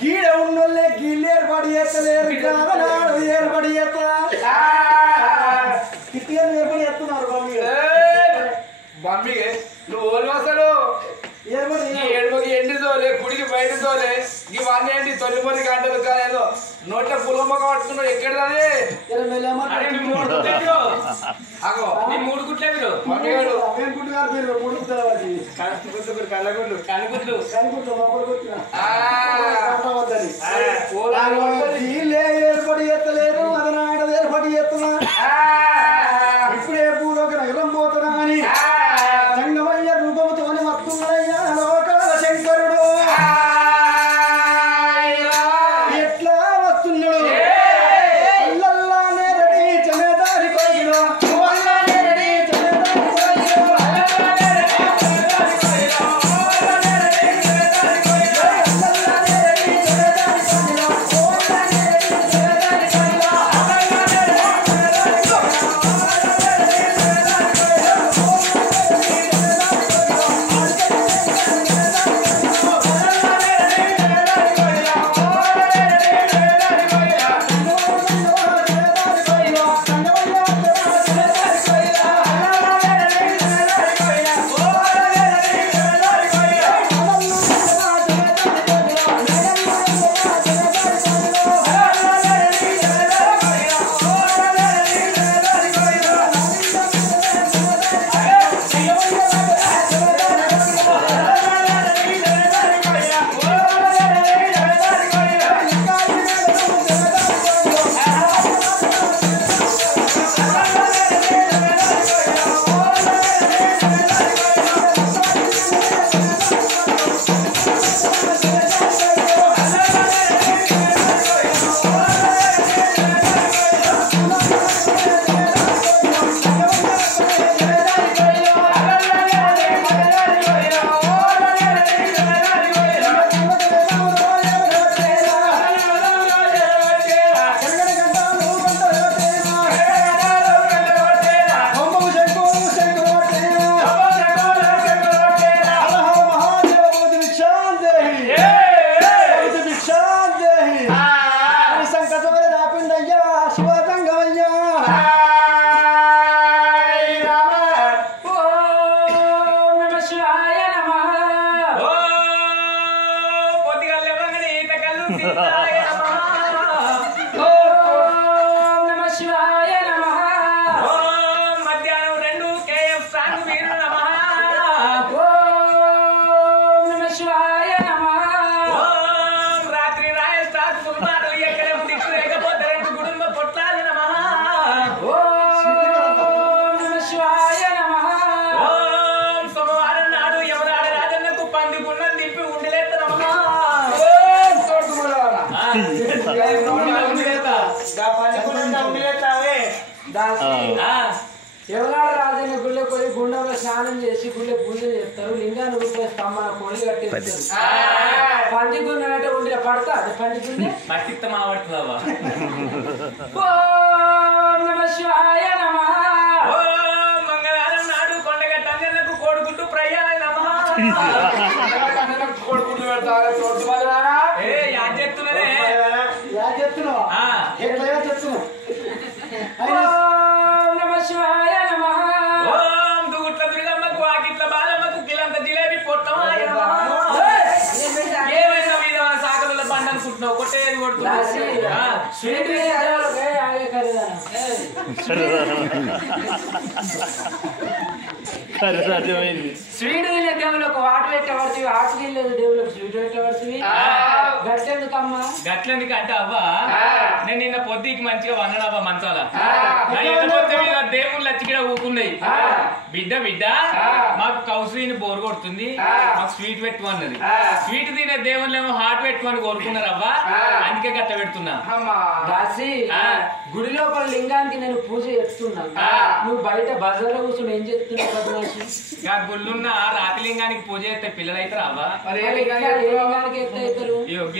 గీడ ఉన్నోళ్ళే గీళ్ళు ఏర్పాటు చేస్తలేరు ఏర్పాటు చేస్తా ఏర్పాటు చేస్తున్నారు బొమ్మికి నువ్వు ఓలు అసలు ఏడుగుకి ఎండి తోలే గుడికి బయట తోలే ఇవన్నీ ఏంటి తొలిపొలి గంటలు కాలేదో నోట్ల పులమ్మగా పట్టుకున్నావు ఎక్కడది మూడు గుట్లే మీరు కళ్ళగుడ్లు కనుగుడ్లు ఏర్పాటు చేస్తలేరు అదనాడ ఏర్పాటు చేస్తున్నా ఇప్పుడే పూలోకి నగరం పోతున్నా అని సంగమయ్య రూపముతోని వస్తున్నాయ్యా లోకాల శంకరుడు ఎట్లా వస్తున్నాడు అల్లల్లానే రెడీ చమేదారి కోయిలో ఎవరాడ రాజన్న గుళ్ళో పోయి గుండంలో స్నానం చేసి గుళ్ళో పూజలు చేస్తారు లింగాన్ని ఊపే స్తంభాల పొడి కట్టేస్తారు పంది గుండంటే ఉండే పడతా అది పంది గుండె పట్టిత్త మావట్లవా ఓం నమః శివాయ నమః ఓం మంగళవారం నాడు కొండగట్ట అంగన్నకు కోడుగుడ్డు ప్రయాణ నమః కోడుగుడ్డు పెడతారా తోడు బదరారా ఏ యాదెత్తుననే యాదెత్తునో ఎట్లా చెప్తున్నావు स्वीट गए आगे करेगा స్వీట్ తినే దేవులకు వాటర్ పెట్టబడుతుంది ఆట తినలేదు దేవులకు స్వీట్ పెట్టబడుతుంది గట్లెందుకమ్మా గట్లెందుకు అంటే అవ్వా నేను నిన్న పొద్దుకి మంచిగా వన్నడవ్వా మంచాల దేవుళ్ళు వచ్చి కూడా ఊకున్నాయి బిడ్డ బిడ్డ మాకు కౌసీని బోరు కొడుతుంది మాకు స్వీట్ పెట్టుకున్నది స్వీట్ తినే దేవుళ్ళేమో హాట్ పెట్టుకొని కోరుకున్నారు అవ్వా అందుకే గట్ల పెడుతున్నా దాసి గుడి లోపల లింగానికి నేను పూజ చేస్తున్నా నువ్వు బయట బజార్లో కూర్చొని ఏం చేస్తున్నావు గుళ్ళున్న రాతి లింగానికి పూజ చేస్తే పిల్లలు అవుతారు అవ్వా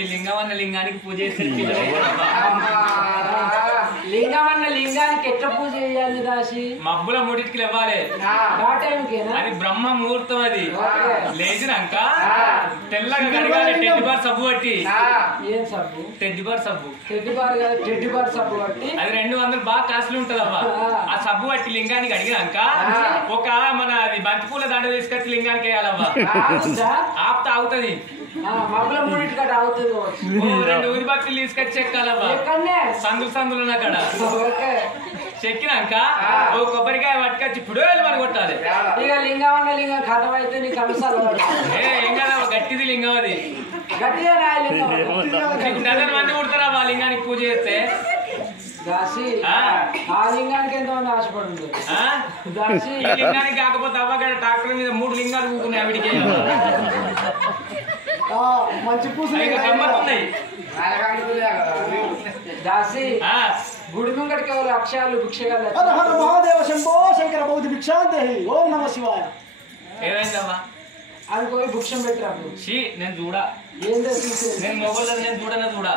ఈ లింగం అన్న లింగానికి పూజ చేస్తే పిల్లలు లింగం అన్న లింగానికి ఎట్లా పూజ చేయాలి దాసి మబ్బుల ముడికి ఇవ్వాలి అది బ్రహ్మ ముహూర్తం అది లేచినాక తెల్లగా కడగాలి టెడ్డిబార్ సబ్బు పట్టి ఏం సబ్బు టెడ్డిబార్ సబ్బు టెడ్డిబార్ సబ్బు పట్టి అది 200 బాగా కాస్ట్లీ ఉంటది అవ్వ ఆ సబ్బు పట్టి లింగానికి అడిగినాక ఒక మన అది బంతిపూల దండ తీసుకొచ్చి లింగానికి వేయాలవ్వ ఆపుతా అవుతుంది రెండు ఊది బట్టలు తీసుకొచ్చి చెక్కాలవ్వ సందులు ఉన్న కాడ చెక్కినాక ఓ కొబ్బరికాయ పట్టుకొచ్చి ఇప్పుడు మనం కొట్టాలి ఇక లింగం అన్న లింగం కథం అయితే నీకు ఏం కదా గట్టిది లింగం అది గట్టిగా డజన్ మంది కుడతారా ఆ లింగానికి పూజ చేస్తే ఆ లింగానికి ఎంతమంది ఆశపడుతుంది ఈ లింగానికి కాకపోతే అవ్వగడ డాక్టర్ మీద 3 లింగాలు ఊకున్నాయి ఆవిడికి మంచి గమ్మత్తున్నాయి దాసి గుడి ముంగడికి ఎవరు అక్షయాలు భిక్షగాలు మహాదేవ శంభో శంకర బౌద్ధ భిక్షాంతే ఓం నమ శివాయ ఏమైందమ్మా అది పోయి భిక్షం పెట్టినప్పుడు నేను చూడా ఏం నేను మొగోళ్ళది నేను చూడా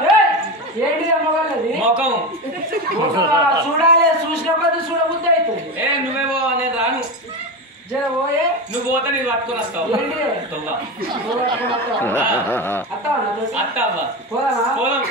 ఏంటి మొగోళ్ళది మొఖం చూడాలి చూసినప్పుడు చూడబుద్ధి అవుతుంది నువ్వేమో నేను రాను జర పోయే నువ్వు పోతే నేను పట్టుకొని వస్తావు అత్త అవ్వ పోదాం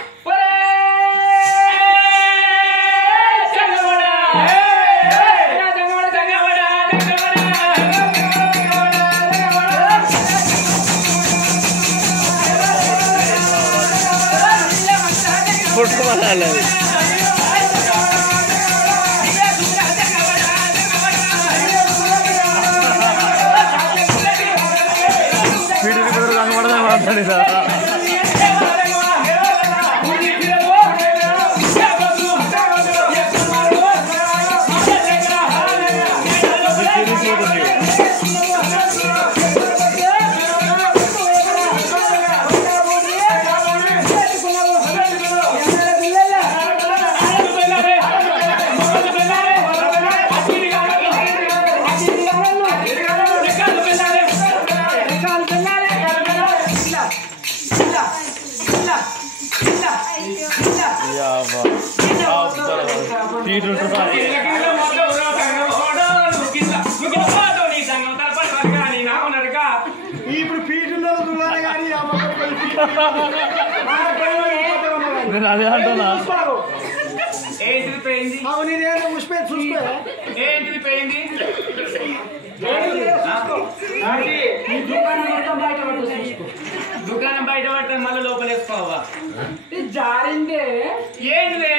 ఇప్పుడు పీఠంలో చూడాలి కానీ నేను అదే అంటున్నా ఏంటిది పోయింది ఏంటిది పోయింది దుకాణం బయట పట్టాను మళ్ళీ లోపల వేసుకోవా జారిందే ఏంటిదే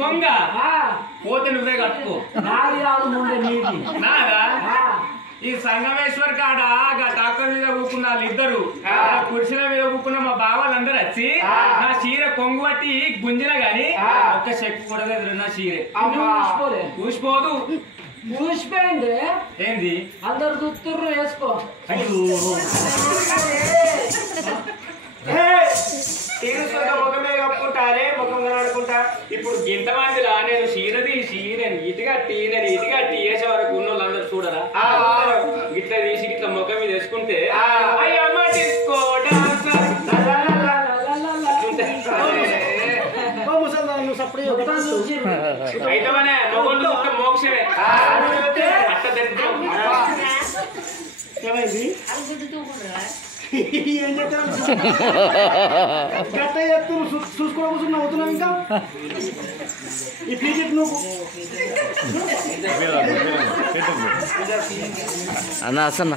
కొంగ పోతే నువ్వే కట్టుకో నాది కాదు ముందే నీటి నాదా ఈ సంగమేశ్వర్ కాడ డాక్టర్ మీద కూకున్న వాళ్ళిద్దరు కుర్చీల మీద కూకున్న మా బావాలందరూ వచ్చి నా చీర కొంగు పట్టి గుంజిన గాని ఒక్క చెక్కు కూడా లేదు నా చీరే ఊసిపోదు ఊసిపోయింది ఏంది అందరు దుత్తుర్రు వేసుకో ముఖమే కప్పుకుంటారే ముఖం కనడుకుంటా ఇప్పుడు గింతమందిలా నేను చీరది నేను ఇటుగట్టి వేసే వరకు ఉన్న వాళ్ళందరూ చూడరా గిట్లా తీసి గిట్లా ముఖం మీద వేసుకుంటే అయితేనే మొగోళ్ళు మోక్షమే అట్ట దరిద్రం ఏమైంది ఏం చెప్తారు గట్ట ఎత్తురు చూసుకో కూర్చున్నా అవుతున్నావు ఇంకా ఈ పీజెట్ నువ్వు అన్న అసన్న